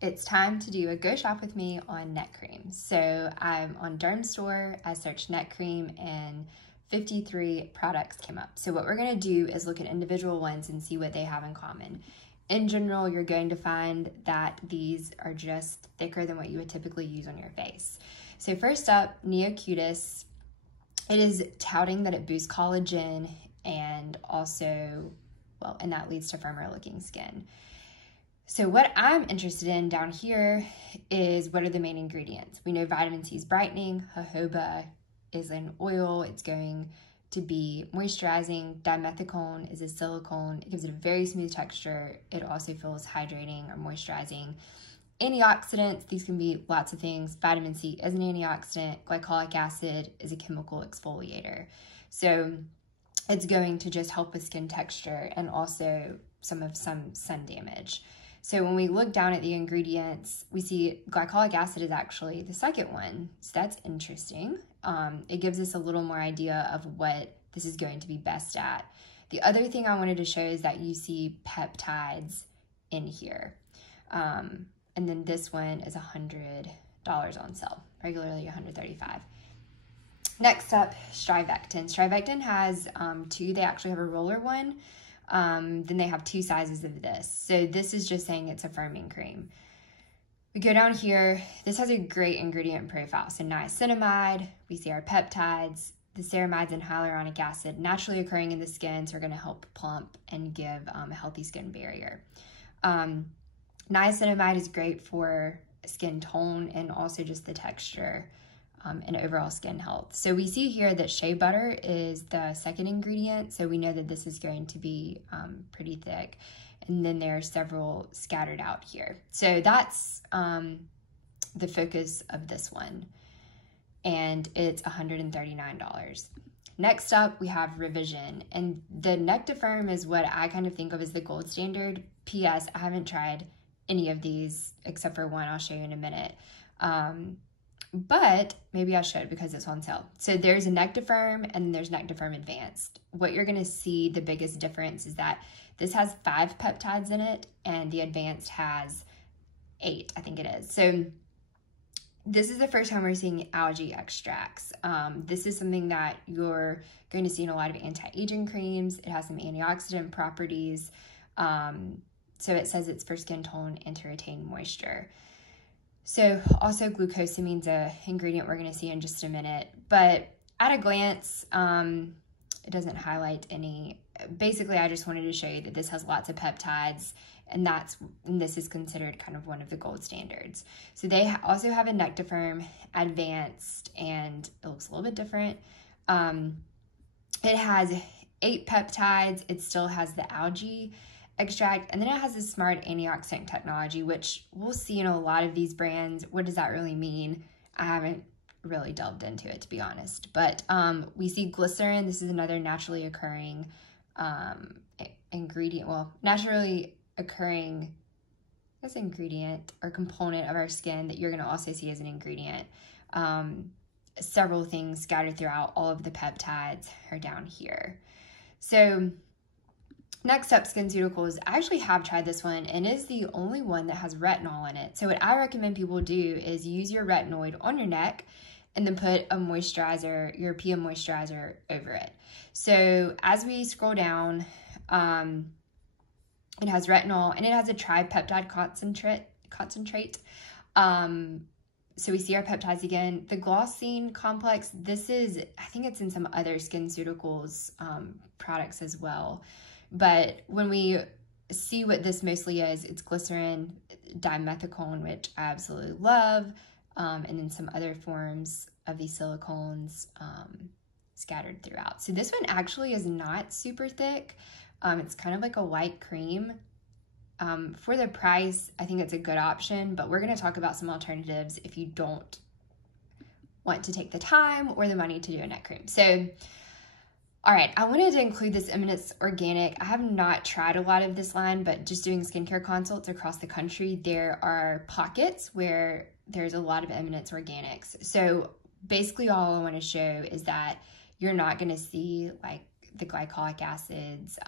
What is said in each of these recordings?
It's time to do a go shop with me on neck cream. So I'm on Derm Store, I searched neck cream and 53 products came up. So what we're gonna do is look at individual ones and see what they have in common. In general, you're going to find that these are just thicker than what you would typically use on your face. So first up, Neocutis. It is touting that it boosts collagen and also, well, and that leads to firmer looking skin. So what I'm interested in down here is what are the main ingredients. We know vitamin C is brightening, jojoba is an oil, it's going to be moisturizing, dimethicone is a silicone, it gives it a very smooth texture, it also feels hydrating or moisturizing. Antioxidants, these can be lots of things. Vitamin C is an antioxidant, glycolic acid is a chemical exfoliator. So it's going to just help with skin texture and also some sun damage. So when we look down at the ingredients, we see glycolic acid is actually the second one. So that's interesting. It gives us a little more idea of what this is going to be best at. The other thing I wanted to show is that you see peptides in here. And then this one is $100 on sale, regularly $135. Next up, Strivectin. Strivectin has two. They actually have a roller one. Then they have two sizes of this. So this is just saying it's a firming cream. We go down here. This has a great ingredient profile. So niacinamide, we see our peptides, the ceramides and hyaluronic acid naturally occurring in the skin, so are going to help plump and give a healthy skin barrier. Niacinamide is great for skin tone and also just the texture and overall skin health. So we see here that shea butter is the second ingredient, so we know that this is going to be pretty thick. And then there are several scattered out here. So that's the focus of this one, and it's $139. Next up, we have Revision, and the Nectifirm is what I kind of think of as the gold standard. P.S. I haven't tried any of these except for one I'll show you in a minute. But maybe I should because it's on sale. So there's a Nectifirm and there's Nectifirm Advanced. What you're gonna see the biggest difference is that this has 5 peptides in it and the Advanced has 8, I think it is. So this is the first time we're seeing algae extracts. This is something that you're going to see in a lot of anti-aging creams. It has some antioxidant properties. So it says it's for skin tone and to retain moisture. So also glucosamine's an ingredient we're going to see in just a minute, but at a glance, it doesn't highlight any. Basically, I just wanted to show you that this has lots of peptides, and this is considered kind of one of the gold standards. So they also have a Nectifirm Advanced, and it looks a little bit different. It has 8 peptides. It still has the algae extract, and then it has this smart antioxidant technology, which we'll see in a lot of these brands. What does that really mean? I haven't really delved into it, to be honest, but we see glycerin. This is another naturally occurring ingredient, well, naturally occurring as ingredient or component of our skin that you're going to also see as an ingredient. Several things scattered throughout. All of the peptides are down here. So next up, SkinCeuticals. I actually have tried this one, and it is the only one that has retinol in it. So what I recommend people do is use your retinoid on your neck and then put a moisturizer, European moisturizer, over it. So as we scroll down, it has retinol and it has a tripeptide concentrate. So we see our peptides again. The glycine complex, this is, I think it's in some other SkinCeuticals products as well. But when we see what this mostly is, it's glycerin, dimethicone, which I absolutely love, and then some other forms of these silicones scattered throughout. So this one actually is not super thick. It's kind of like a light cream. For the price, I think it's a good option, but we're going to talk about some alternatives if you don't want to take the time or the money to do a neck cream. So all right, I wanted to include this Eminence Organic. I have not tried a lot of this line, but just doing skincare consults across the country, there are pockets where there's a lot of Eminence Organics. So basically all I want to show is that you're not going to see like the glycolic acids.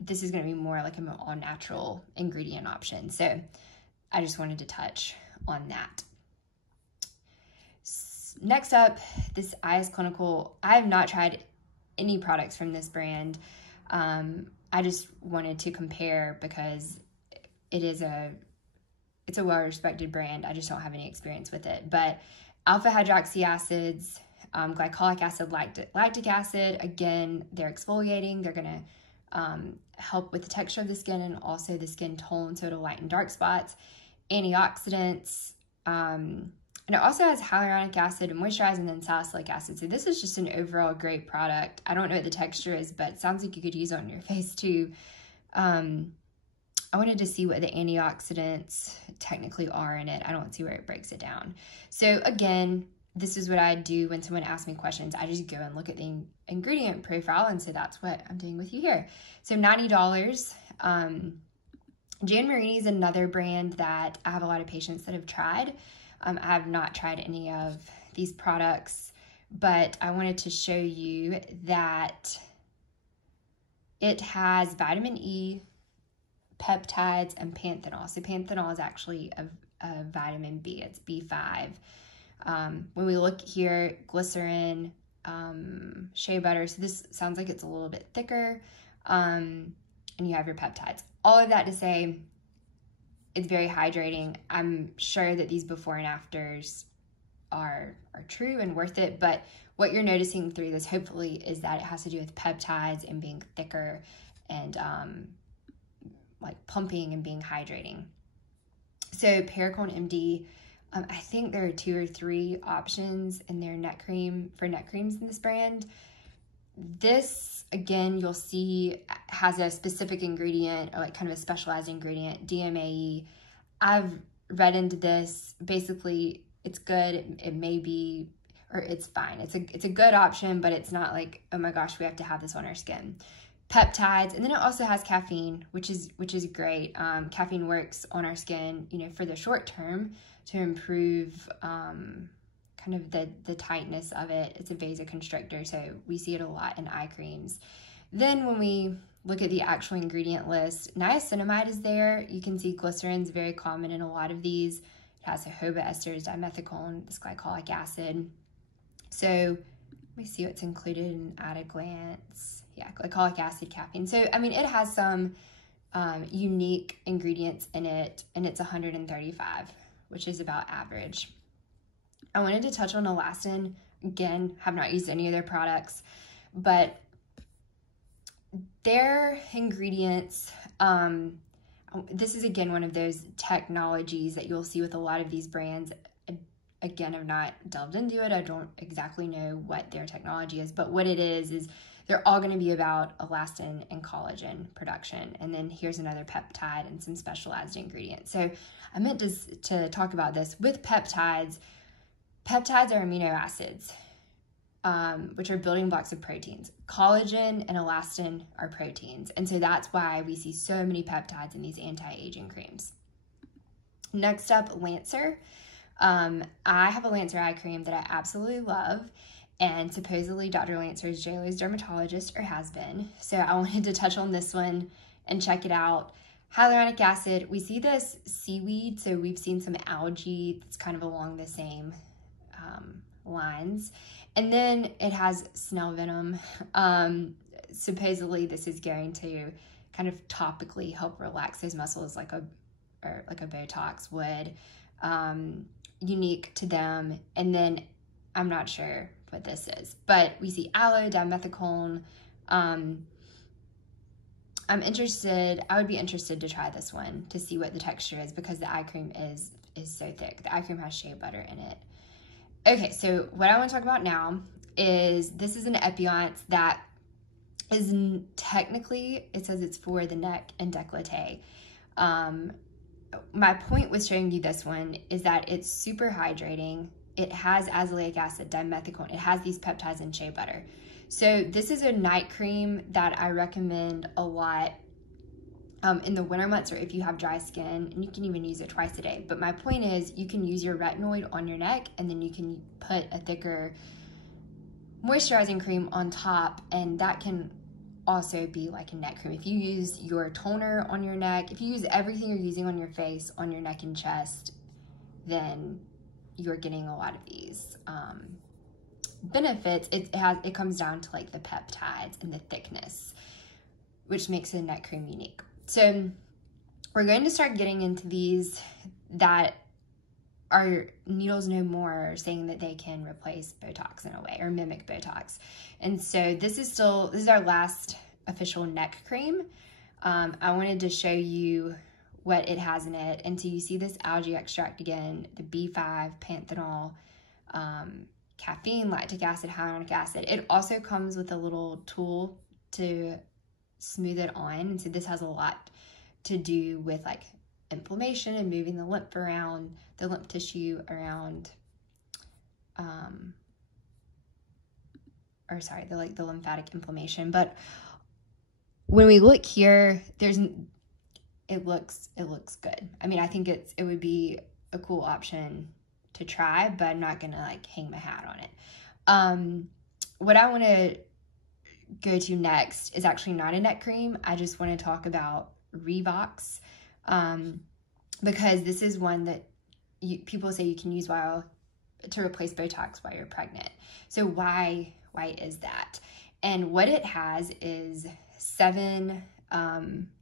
This is going to be more like an all-natural ingredient option. So I just wanted to touch on that. Next up, this IS Clinical. I have not tried any products from this brand. I just wanted to compare because it's a well-respected brand. I just don't have any experience with it. But alpha hydroxy acids, glycolic acid, lactic acid, again, they're exfoliating. They're going to help with the texture of the skin and also the skin tone, so it'll lighten dark spots. Antioxidants, and it also has hyaluronic acid and moisturizer and then salicylic acid. So this is just an overall great product. I don't know what the texture is, but it sounds like you could use it on your face too. I wanted to see what the antioxidants technically are in it. I don't see where it breaks it down. So again, this is what I do when someone asks me questions. I just go and look at the ingredient profile, and so that's what I'm doing with you here. So $90. Jan Marini is another brand that I have a lot of patients that have tried. I have not tried any of these products, but I wanted to show you that it has vitamin E, peptides, and panthenol. So panthenol is actually a vitamin B. It's B5. When we look here, glycerin, shea butter. So this sounds like it's a little bit thicker. And you have your peptides. All of that to say, it's very hydrating. I'm sure that these before and afters are true and worth it, but what you're noticing through this hopefully is that it has to do with peptides and being thicker and like pumping and being hydrating. So Pericone MD, I think there are 2 or 3 options in their neck cream for neck creams in this brand. This, again, you'll see has a specific ingredient, or like kind of a specialized ingredient, DMAE. I've read into this. Basically, it's good. It may be, or it's fine. It's a good option, but it's not like, oh my gosh, we have to have this on our skin. Peptides, and then it also has caffeine, which is great. Caffeine works on our skin, you know, for the short term to improve kind of the tightness of it. It's a vasoconstrictor, so we see it a lot in eye creams. Then when we look at the actual ingredient list, niacinamide is there. You can see glycerin is very common in a lot of these. It has jojoba esters, dimethicone, this glycolic acid. So let me see what's included in at a glance. Yeah, glycolic acid, caffeine. So, I mean, it has some unique ingredients in it, and it's 135, which is about average. I wanted to touch on elastin. Again, have not used any of their products, but their ingredients, this is again one of those technologies that you'll see with a lot of these brands. Again, I've not delved into it. I don't exactly know what their technology is, but what it is they're all going to be about elastin and collagen production. And then here's another peptide and some specialized ingredients. So I meant to talk about this. With peptides, peptides are amino acids, which are building blocks of proteins. Collagen and elastin are proteins. And so that's why we see so many peptides in these anti-aging creams. Next up, Lancer. I have a Lancer eye cream that I absolutely love. And supposedly Dr. Lancer is JLo's dermatologist, or has been. So I wanted to touch on this one and check it out. Hyaluronic acid, we see this seaweed, so we've seen some algae that's kind of along the same lines. And then it has snail venom. Supposedly this is going to kind of topically help relax those muscles like a Botox would, unique to them. And then I'm not sure what this is, but we see aloe, dimethicone. I'm interested, I would be interested to try this one to see what the texture is, because the eye cream is so thick. The eye cream has shea butter in it. Okay, so what I want to talk about now is, this is an Epionce that is technically, it says it's for the neck and décolleté. My point with showing you this one is that it's super hydrating. It has azelaic acid, dimethicone. It has these peptides and shea butter. So this is a night cream that I recommend a lot in the winter months, or if you have dry skin, and you can even use it twice a day. But my point is, you can use your retinoid on your neck, and then you can put a thicker moisturizing cream on top, and that can also be like a neck cream. If you use your toner on your neck, if you use everything you're using on your face, on your neck and chest, then you're getting a lot of these benefits. It comes down to like the peptides and the thickness, which makes a neck cream unique. So we're going to start getting into these that are needles no more, saying that they can replace Botox in a way or mimic Botox. And so this is our last official neck cream. I wanted to show you what it has in it. And so you see this algae extract again, the B5, panthenol, caffeine, lactic acid, hyaluronic acid. It also comes with a little tool to smooth it on. And so this has a lot to do with like inflammation and moving the lymph around, the lymph tissue around, the lymphatic inflammation. But when we look here, it looks good. I mean, I think it would be a cool option to try, but I'm not gonna like hang my hat on it. What I want to go to next is actually not a neck cream. I just want to talk about Revox, because this is one that people say you can use to replace Botox while you're pregnant. So why is that? And what it has is 7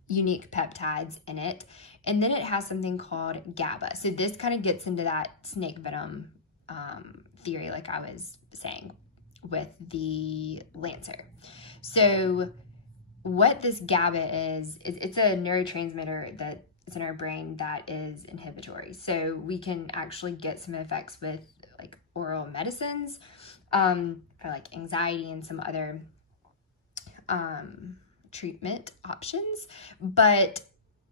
unique peptides in it. And then it has something called GABA. So this kind of gets into that snake venom theory, like I was saying with the Lancer. So what this GABA is it's a neurotransmitter that is in our brain that is inhibitory. So we can actually get some effects with like oral medicines for like anxiety and some other treatment options. But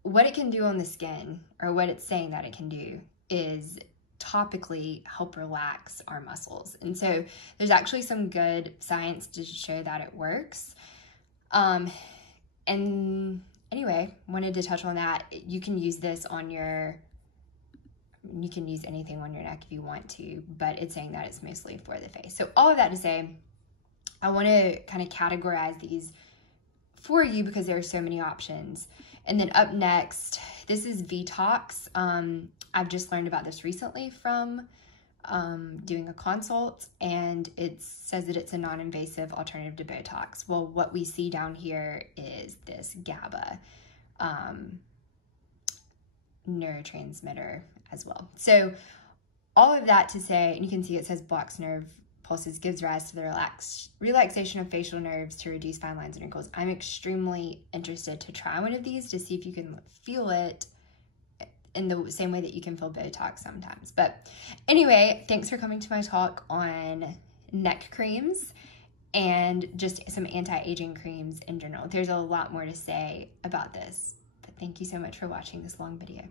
what it can do on the skin, or what it's saying that it can do, is topically help relax our muscles. And so there's actually some good science to show that it works. And anyway, wanted to touch on that. You can use this you can use anything on your neck if you want to, but it's saying that it's mostly for the face. So all of that to say, I want to kind of categorize these for you because there are so many options. And then up next, this is Vetox. I've just learned about this recently from doing a consult, and it says that it's a non-invasive alternative to Botox. Well, what we see down here is this GABA neurotransmitter as well. So all of that to say, and you can see it says blocks nerve pulses, gives rise to the relaxation of facial nerves to reduce fine lines and wrinkles. I'm extremely interested to try one of these to see if you can feel it in the same way that you can feel Botox sometimes. But anyway, thanks for coming to my talk on neck creams and just some anti-aging creams in general. There's a lot more to say about this, but thank you so much for watching this long video.